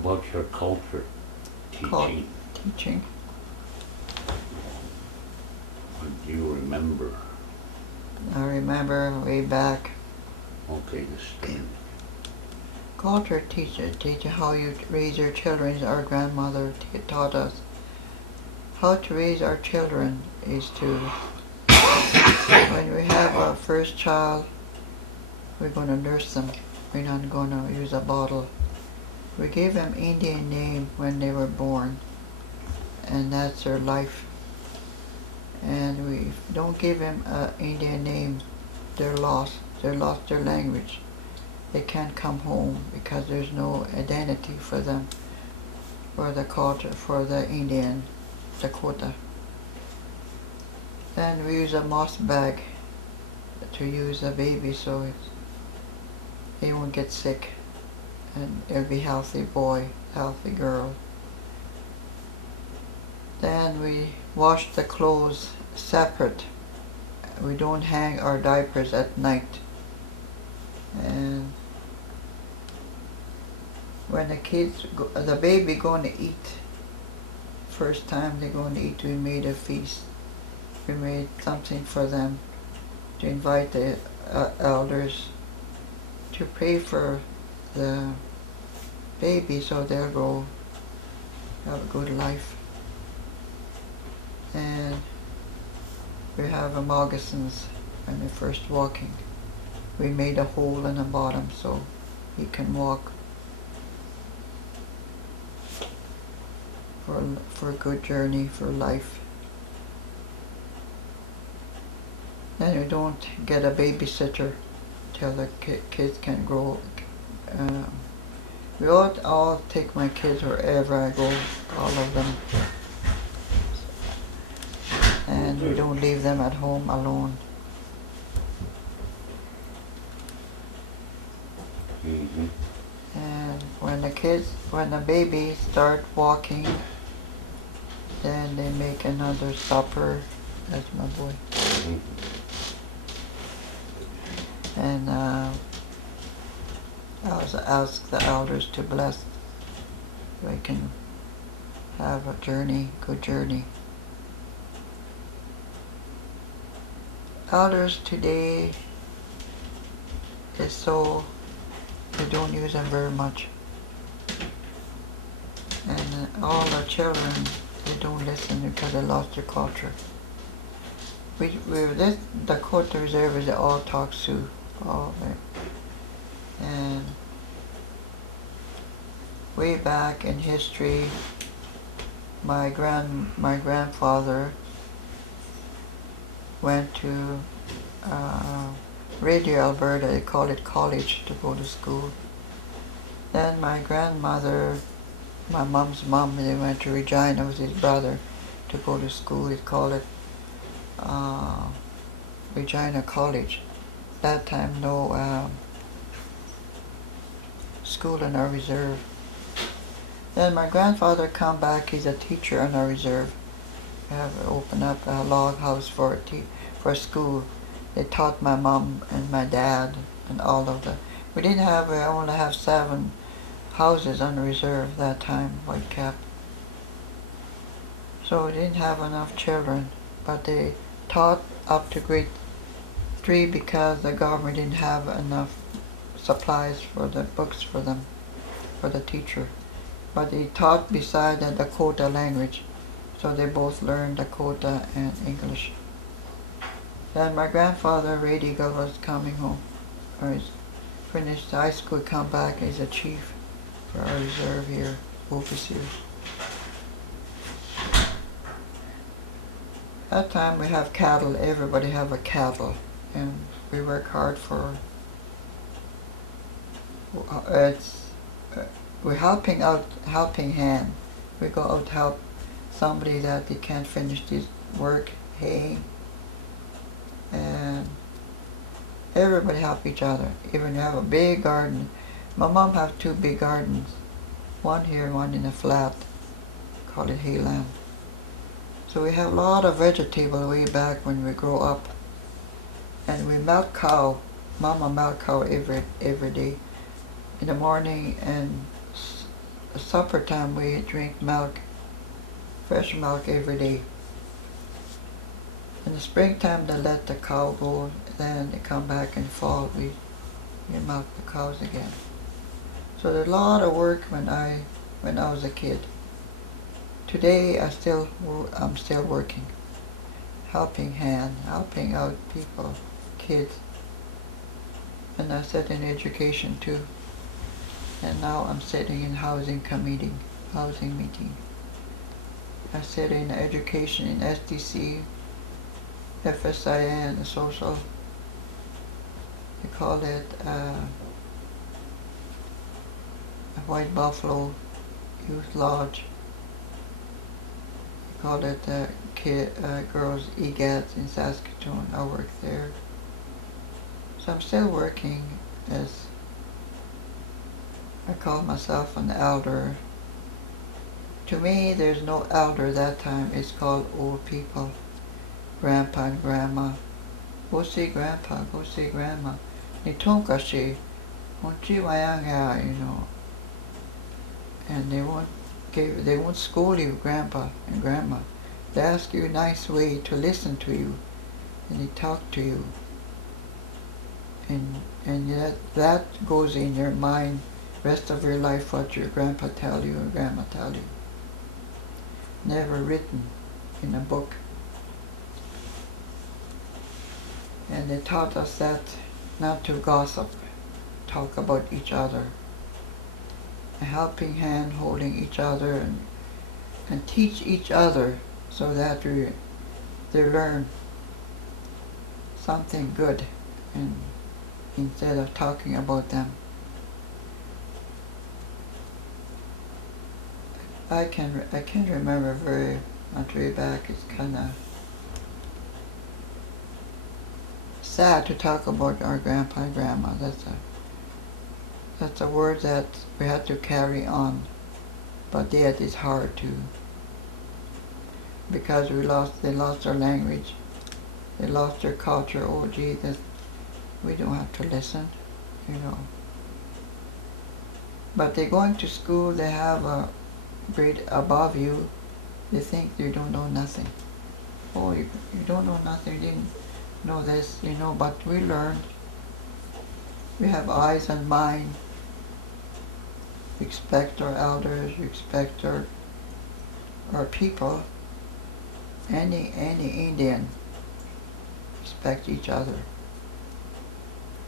about your culture teaching? Teaching. What do you remember? I remember way back. Okay, this Culture teach how you raise your children. Our grandmother taught us how to raise our children is to, when we have our first child, we're going to nurse them. We're not going to use a bottle. We gave them Indian name when they were born, and that's their life. And we don't give them an Indian name, they're lost. They lost their language. They can't come home because there's no identity for them, for the culture, for the Indian, Dakota. Then we use a moss bag to use a baby so they won't get sick, and it'll be healthy boy, healthy girl. Then we wash the clothes separate. We don't hang our diapers at night. And when the baby going to eat, first time they're going to eat, we made a feast. We made something for them to invite the elders to pray for the baby so they'll go have a good life. And we have a moccasins when they're first walking. We made a hole in the bottom so he can walk for a good journey for life. Then we don't get a babysitter till the kids can grow. We all take my kids wherever I go, all of them. And we don't leave them at home alone. And when the babies start walking, then they make another supper. That's my boy. And I also ask the elders to bless so I can have a good journey. Elders today is so, they don't use them very much. And all the children, they don't listen because they lost their culture. This Dakota Reserve is all talk Sioux, all of it. And way back in history, my grandfather went to Radio Alberta, they call it college, to go to school. Then my grandmother, my mom's mom, they went to Regina with his brother to go to school. They called it Regina College. That time no school in our reserve. Then my grandfather come back, he's a teacher in our reserve. We have opened up a log house for school. They taught my mom and my dad and all of the. We only have 7 houses on the reserve that time, White Cap. So we didn't have enough children, but they taught up to grade 3 because the government didn't have enough supplies for the books for them, for the teacher. But they taught beside the Dakota language, so they both learned Dakota and English. Then my grandfather, Radigal, was coming home, or he's finished high school, come back, he's a chief for our reserve here, overseer. That time we have cattle, everybody have a cattle, and we work hard for, we're helping hand. We go out help somebody that they can't finish this work, haying, and everybody help each other. Even you have a big garden. My mom have 2 big gardens, one here and one in a flat, call it hayland. So we have a lot of vegetable way back when we grow up. And we milk cow, mama milk cow every day in the morning and supper time we drink milk, fresh milk every day. In the springtime they let the cow go, then they come back in fall we milk the cows again. So there's a lot of work when I was a kid. Today I'm still working, helping out people, kids. And I sat in education too. And now I'm sitting in housing meeting. I sit in education in SDC, FSIN, social, they call it White Buffalo Youth Lodge. They call it Girls EGATs in Saskatchewan. I work there. So I'm still working as, I call myself an elder. To me, there's no elder that time. It's called old people. Grandpa and grandma. Go see grandpa, go see grandma. Nitonkashi, Wayanga, And they won't scold you, grandpa and grandma. They ask you a nice way to listen to you, and they talk to you. And that goes in your mind rest of your life, what your grandpa tell you or grandma tell you. Never written in a book. And they taught us that not to gossip, talk about each other. A helping hand, holding each other, and teach each other so that they learn something good, and instead of talking about them. I can remember very much way back. It's kind of sad to talk about our grandpa and grandma. That's a word that we had to carry on, but yet it's hard to, because they lost their language, they lost their culture. Oh gee, we don't have to listen, But they're going to school, they have a grade above you, they think you don't know nothing. Oh, you don't know nothing, you didn't know this, but we learned. We have eyes and mind. We respect our elders, we respect our people. Any Indian respect each other.